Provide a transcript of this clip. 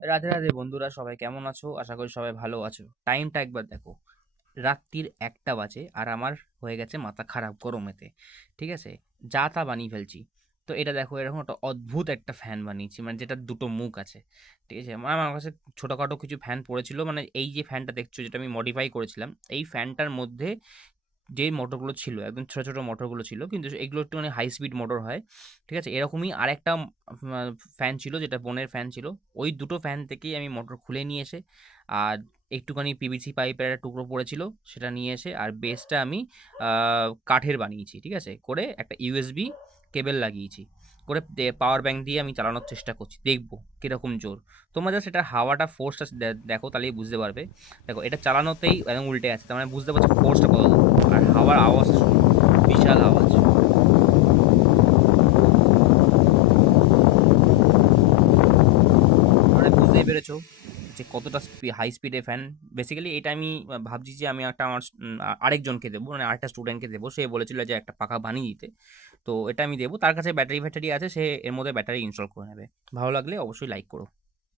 রাধে রাধে বন্ধুরা, সবাই কেমন আছো? আশা করি সবাই ভালো আছো। টাইমটা একবার দেখো, রাত্রির ১টা বাজে আর আমার হয়ে গেছে মাথা খারাপ গরমেতে। ঠিক আছে? যা তা বানিয়ে ফেলছি। তো এটা দেখো, এরকম একটা অদ্ভুত একটা ফ্যান বানিয়েছি, মানে যেটার দুটো মুখ আছে। ঠিক আছে? মানে আমার কাছে ছোটোখাটো কিছু ফ্যান পড়েছিল, মানে এই যে ফ্যানটা দেখছো যেটা আমি মডিফাই করেছিলাম, এই ফ্যানটার মধ্যে যেই মোটরগুলো ছিল একদম ছোট, ছোট মোটরগুলো ছিল, কিন্তু এগুলো একটুখানি হাই স্পিড মোটর হয়। ঠিক আছে? এরকমই আরেকটা ফ্যান ছিল যেটা বোনের ফ্যান ছিল। ওই দুটো ফ্যান থেকেই আমি মোটর খুলে নিয়ে এসে, আর একটুখানি পিভিসি পাইপের একটা টুকরো পড়েছিল সেটা নিয়ে এসে, আর বেসটা আমি কাঠের বানিয়েছি। ঠিক আছে? করে একটা ইউএসবি কেবল লাগিয়েছি। করে পাওয়ার ব্যাংক দিয়ে আমি চালানোর চেষ্টা করছি, দেখবো কিরকম জোর। তোমরা জাস্ট এটা হাওয়াটা ফোর্সটা দেখো, তাহলেই বুঝতে পারবে। দেখো, এটা চালানোতেই একদম উল্টে আছে, তার মানে বুঝতে পারছো ফোর্সটা কত দূর। আর হাওয়ার আওয়াজ শোনো, বিশাল আওয়াজ। মানে বুঝতেই পেরেছো যে কতটা হাই স্পিডে ফ্যান। বেসিক্যালি এটা আমি ভাবছি যে আমি একটা আমার আরেকজনকে দেবো, মানে আরেকটা স্টুডেন্টকে দেবো। সে বলেছিল যে একটা পাখা বানিয়ে দিতে। তো এটা আমি দেবো, তার কাছে ব্যাটারি ফ্যাটারি আছে, সে এর মধ্যে ব্যাটারি ইনস্টল করে নেবে। ভালো লাগলে অবশ্যই লাইক করো।